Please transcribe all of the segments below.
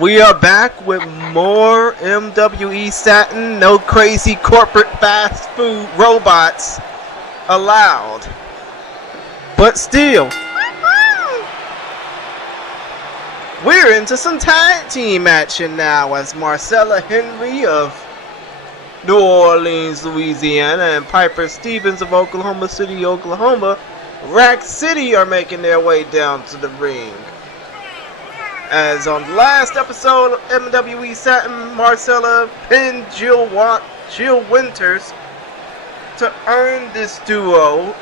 We are back with more MWE Satin. No crazy corporate fast food robots allowed. But still, we're into some tag team action now as Marcella Henry of New Orleans, Louisiana, and Piper Stevens of Oklahoma City, Oklahoma, Rack City are making their way down to the ring. As on the last episode of MWE Satin, Marcella pinned Jill Winters to earn this duo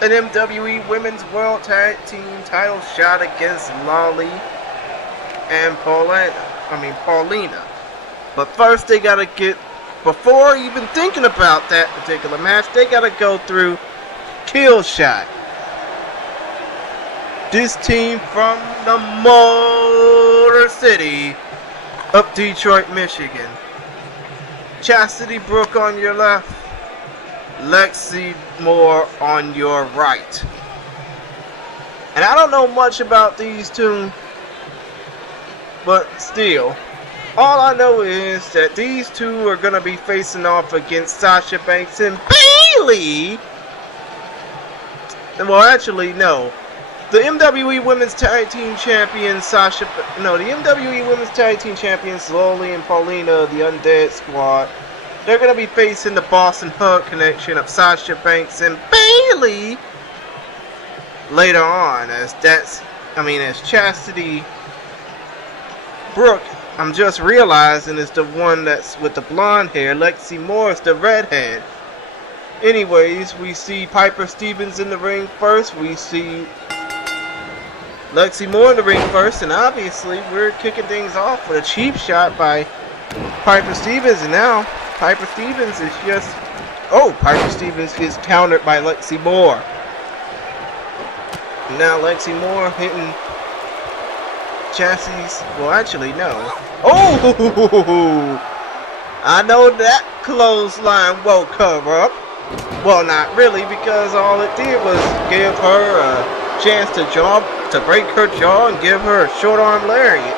an MWE Women's World Tag Team title shot against Lolly and Paulina. But first they gotta before even thinking about that particular match, they gotta go through Killshot. This team from the Motor City of Detroit, Michigan. Chastity Brooke on your left, Lexi Moore on your right. And I don't know much about these two, but still, all I know is that these two are going to be facing off against Sasha Banks and Bayley. Well, actually, no. The MWE Women's Tag Team Champions, the MWE Women's Tag Team Champions, Lolly and Paulina, the Undead Squad, they're going to be facing the Boston Hug connection of Sasha Banks and Bayley later on, as Chastity Brooke, I'm just realizing, is the one that's with the blonde hair. Lexi Moore is the redhead. Anyways, we see Piper Stevens in the ring first. We see Lexi Moore in the ring first, and obviously we're kicking things off with a cheap shot by Piper Stevens, and now Piper Stevens gets countered by Lexi Moore. Now Lexi Moore hitting Chastity's, well actually no. Oh! I know that clothesline won't cover up. Well, not really, because all it did was give her a chance to break her jaw and give her a short arm lariat.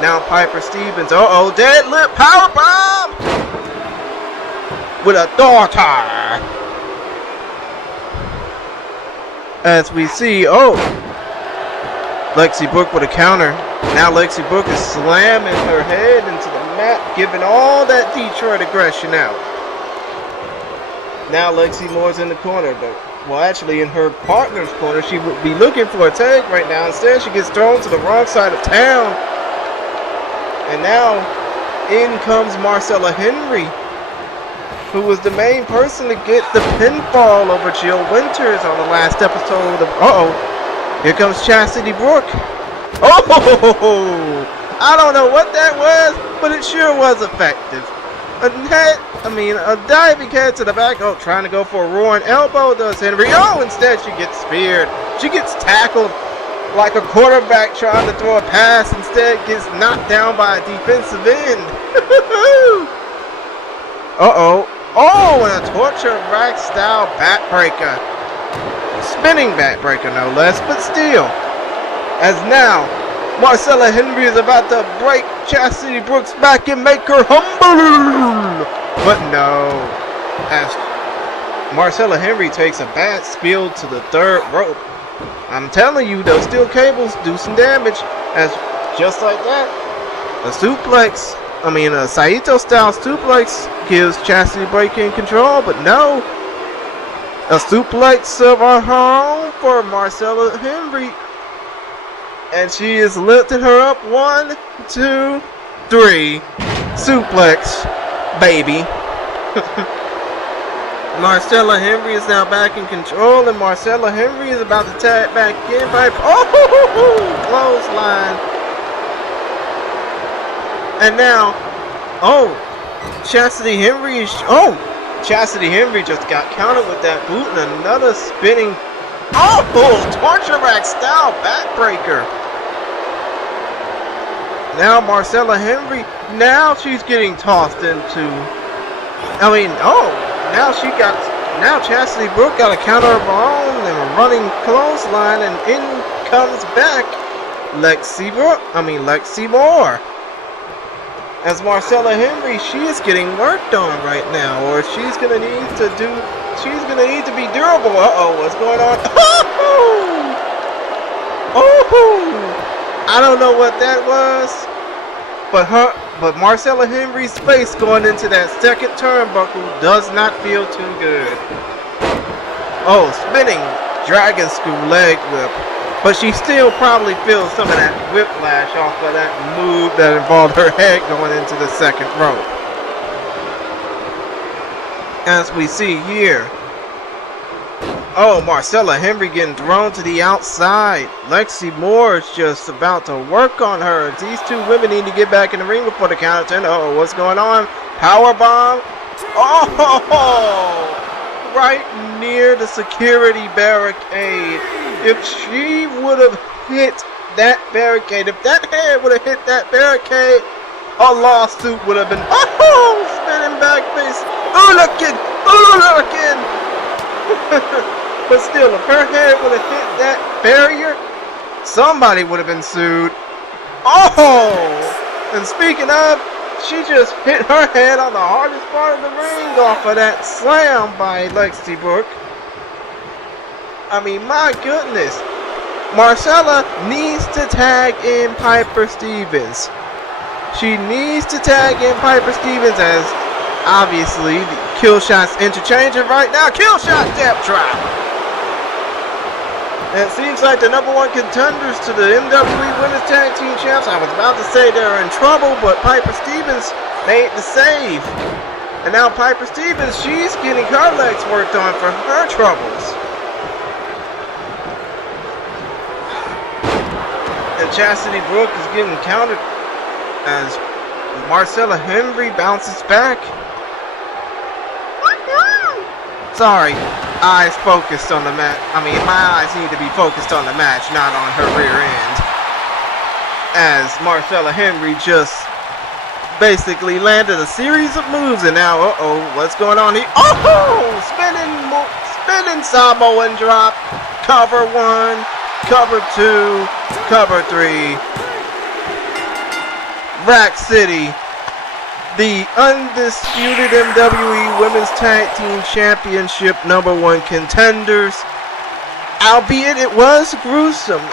Now Piper Stevens, deadlift powerbomb with a daughter. As we see, Lexi Brooke with a counter. Now Lexi Brooke is slamming her head into the mat, giving all that Detroit aggression out. Now Lexi Moore's in the corner, actually in her partner's corner. She would be looking for a tag right now. Instead, she gets thrown to the wrong side of town. And now, in comes Marcella Henry, who was the main person to get the pinfall over Jill Winters on the last episode of... Here comes Chastity Brooke. I don't know what that was, but it sure was effective. A diving head to the back. Trying to go for a roaring elbow, does Henry. Instead she gets speared. She gets tackled like a quarterback trying to throw a pass. Instead gets knocked down by a defensive end. And a torture rack style backbreaker. Spinning backbreaker, no less, but still. As now, Marcella Henry is about to break Chastity Brooke's back and make her humble. But no. As Marcella Henry takes a bad spill to the third rope. I'm telling you, those steel cables do some damage. As just like that, a Saito style suplex gives Chastity break-in control, but no. A suplex of her home for Marcella Henry. And she has lifted her up. 1, 2, 3. Suplex, baby. Marcella Henry is now back in control, and Marcella Henry is about to tag back in by clothesline. And now, Chastity Henry just got countered with that boot and another spinning torture rack style backbreaker. Now Marcella Henry, now she's getting tossed into. Now Chastity Brooke got a counter of her own and a running clothesline, and in comes back Lexi Moore. As Marcella Henry, she is getting worked on right now, or she's gonna need to be durable. What's going on? I don't know what that was, but Marcella Henry's face going into that second turnbuckle does not feel too good. Oh, spinning dragon screw leg whip. But she still probably feels some of that whiplash off of that move that involved her head going into the second rope. As we see here. Oh, Marcella Henry getting thrown to the outside. Lexi Moore is just about to work on her. These two women need to get back in the ring before the count of 10. Oh, what's going on? Powerbomb. Oh! Right near the security barricade. If she would have hit that barricade, if that head would have hit that barricade, a lawsuit would have been, spinning back face, looking. But still, if her head would have hit that barrier, somebody would have been sued. And speaking of, she just hit her head on the hardest part of the ring off of that slam by Lexi Brooke. I mean, my goodness. Marcella needs to tag in Piper Stevens. She needs to tag in Piper Stevens as, obviously, the Killshot's interchanging right now. Killshot death trap. And it seems like the number one contenders to the MWE Women's Tag Team Champs. I was about to say they're in trouble, but Piper Stevens made the save. And now Piper Stevens, she's getting her legs worked on for her troubles. And Chastity Brooke is getting countered as Marcella Henry bounces back. Sorry, eyes focused on the match. I mean, my eyes need to be focused on the match, not on her rear end. As Marcella Henry just basically landed a series of moves, and now, what's going on here? Spinning Samoan drop. Cover 1, cover 2, cover 3. Rack City, the undisputed MWE Women's Tag Team Championship #1 contenders. Albeit it was gruesome.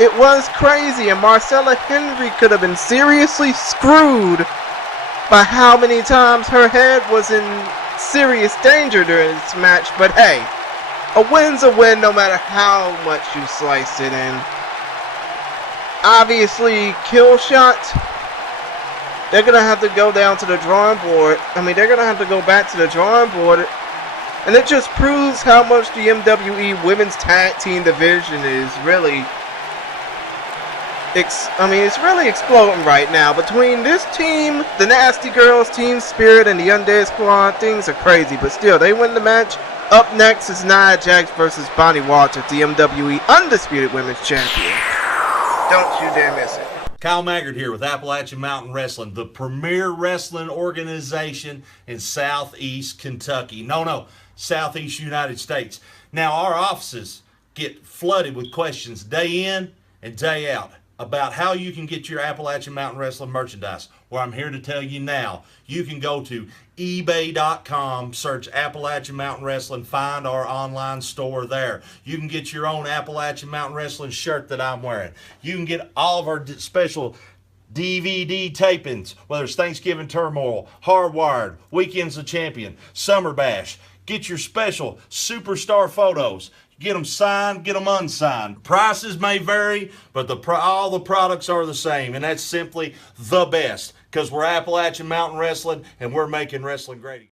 It was crazy, and Marcella Henry could have been seriously screwed by how many times her head was in serious danger during this match. But hey, a win's a win no matter how much you slice it in. Obviously, Killshot, they're going to have to go down to the drawing board. I mean, they're going to have to go back to the drawing board. And it just proves how much the MWE Women's Tag Team division is really... it's really exploding right now. Between this team, the Nasty Girls, Team Spirit, and the Undead Squad, things are crazy. But still, they win the match. Up next is Nia Jax versus Bonnie Walters, the MWE Undisputed Women's Champion. Don't you dare miss it. Kyle Maggard here with Appalachian Mountain Wrestling, the premier wrestling organization in Southeast Kentucky. No, Southeast United States. Now, our offices get flooded with questions day in and day out about how you can get your Appalachian Mountain Wrestling merchandise. Well, I'm here to tell you now. You can go to ebay.com, search Appalachian Mountain Wrestling, find our online store there. You can get your own Appalachian Mountain Wrestling shirt that I'm wearing. You can get all of our special DVD tapings, whether it's Thanksgiving Turmoil, Hardwired, Weekends of Champion, Summer Bash. Get your special superstar photos. Get them signed, get them unsigned. Prices may vary, but all the products are the same, and that's simply the best because we're Appalachian Mountain Wrestling, and we're making wrestling great.